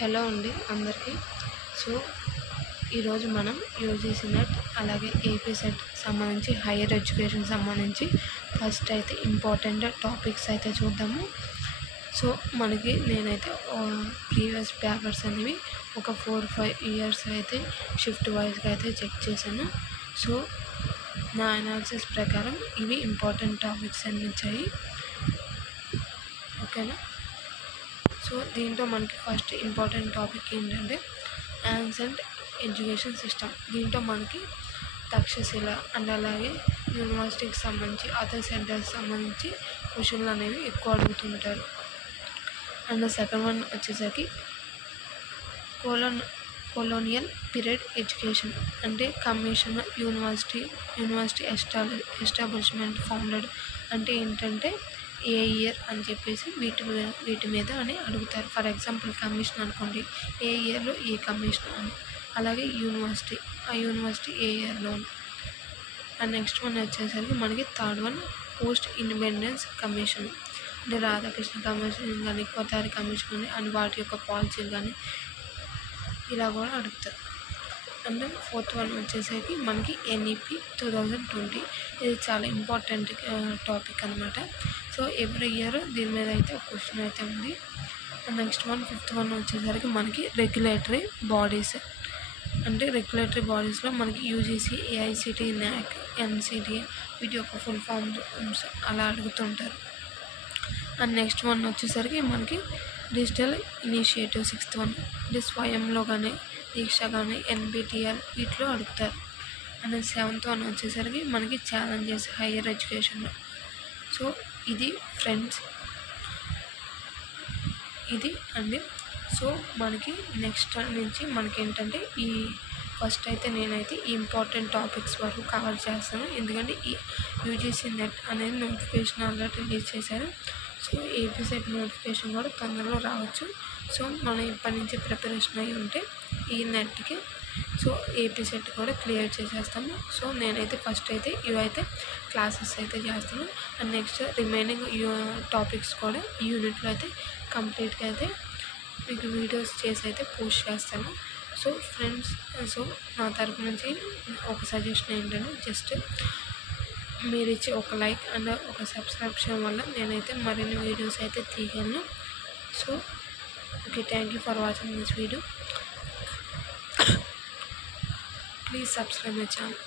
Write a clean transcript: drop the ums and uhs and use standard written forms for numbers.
Hello అండి అందరికీ. So ఈరోజు మనం యూజీసీ నెట్ అలాగే ఏపీ సెట్ సంబంధించి హైయర్ ఎడ్యుకేషన్ సంబంధించి ఫస్ట్ అయితే ఇంపార్టెంట్ టాపిక్స్ అయితే చూద్దాము. సో మనకి నేనైతే ప్రీవియస్ పేపర్స్ అనేవి ఒక 4-5 ఇయర్స్ అయితే షిఫ్ట్ వైజ్గా అయితే చెక్ చేశాను. సో నా అనాలిసిస్ ప్రకారం ఇవి ఇంపార్టెంట్ టాపిక్స్ అనిపించాయి. ఓకేనా. సో దీంట్లో మనకి ఫస్ట్ ఇంపార్టెంట్ టాపిక్ ఏంటంటే యాన్సెంట్ ఎడ్యుకేషన్ సిస్టమ్. దీంట్లో మనకి తక్షశిల అండ్ అలాగే యూనివర్సిటీకి సంబంధించి అదర్ సెంటర్స్ సంబంధించి క్వశ్చన్లు అనేవి ఎక్కువ అడుగుతుంటారు. అండ్ సెకండ్ వన్ వచ్చేసరికి కొలోనియల్ పీరియడ్ ఎడ్యుకేషన్ అంటే కమిషన్ యూనివర్సిటీ ఎస్టాబ్లిష్మెంట్ ఫౌండెడ్ అంటే ఏంటంటే ఏ ఇయర్ అని చెప్పేసి వీటి మీద అని అడుగుతారు. ఫర్ ఎగ్జాంపుల్ కమిషన్ అనుకోండి, ఏ ఇయర్లో ఏ కమిషన్ అని, అలాగే ఆ యూనివర్సిటీ ఏ ఇయర్లో. అండ్ నెక్స్ట్ వన్ వచ్చేసరికి మనకి third one post independence commission అంటే రాధాకృష్ణ కమిషన్ కానీ కోతారి కమిషన్ కానీ అండ్ వాటి యొక్క పాలసీలు కానీ ఇలా కూడా అడుగుతారు. అండ్ ఫోర్త్ వన్ వచ్చేసరికి మనకి ఎన్ఈపి 2020. ఇది చాలా ఇంపార్టెంట్ టాపిక్ అనమాట. సో ఎవ్రీ ఇయర్ దీని మీద అయితే ఒక క్వశ్చన్ అయితే ఉంది. And next one fifth one వచ్చేసరికి మనకి రెగ్యులేటరీ బాడీస్ అంటే రెగ్యులేటరీ బాడీస్లో మనకి యూజీసీ, ఏఐసిటి, న్యాక్, ఎన్సిటిఏ వీటి యొక్క ఫుల్ ఫామ్స్ అలా అడుగుతుంటారు. అండ్ నెక్స్ట్ వన్ వచ్చేసరికి మనకి డిజిటల్ ఇనిషియేటివ్ 6th వన్ అంటే స్వయంలో కానీ దీక్ష కానీ ఎన్బిటిఎల్ వీటిలో అడుగుతారు. అండ్ 7th వన్ వచ్చేసరికి మనకి ఛాలెంజెస్ హైయర్ ఎడ్యుకేషన్లో. సో ఇది ఫ్రెండ్స్ ఇది అండి. సో మనకి నెక్స్ట్ నుంచి మనకి ఏంటంటే ఈ ఫస్ట్ అయితే నేనైతే ఈ ఇంపార్టెంట్ టాపిక్స్ వరకు కవర్ చేస్తాను. ఎందుకంటే ఈ యూజీసీ నెట్ అనేది నోటిఫికేషన్ ఆల్రెడీ రిలీజ్ చేశారు. సో ఏపీ సెట్ నోటిఫికేషన్ కూడా తొందరలో రావచ్చు. సో మనం ఇప్పటి నుంచి ప్రిపరేషన్ అయ్యి ఉంటే ఈ నెట్కి సో ఏపీ సెట్ కూడా క్లియర్ చేసేస్తాము. సో నేనైతే ఫస్ట్ అయితే ఇవైతే క్లాసెస్ అయితే చేస్తాను. అండ్ నెక్స్ట్ రిమైనింగ్ టాపిక్స్ కూడా ఈ యూనిట్లో అయితే కంప్లీట్గా అయితే మీకు వీడియోస్ చేసి అయితే పోస్ట్ చేస్తాను. సో ఫ్రెండ్స్, సో నా తరపు నుంచి ఒక సజెషన్ ఏంటంటే జస్ట్ మీరు ఇచ్చే ఒక లైక్ అండ్ ఒక సబ్స్క్రిప్షన్ వల్ల నేనైతే మరిన్ని వీడియోస్ అయితే తీయగలను. So okay, thank you for watching this video. Please subscribe my channel.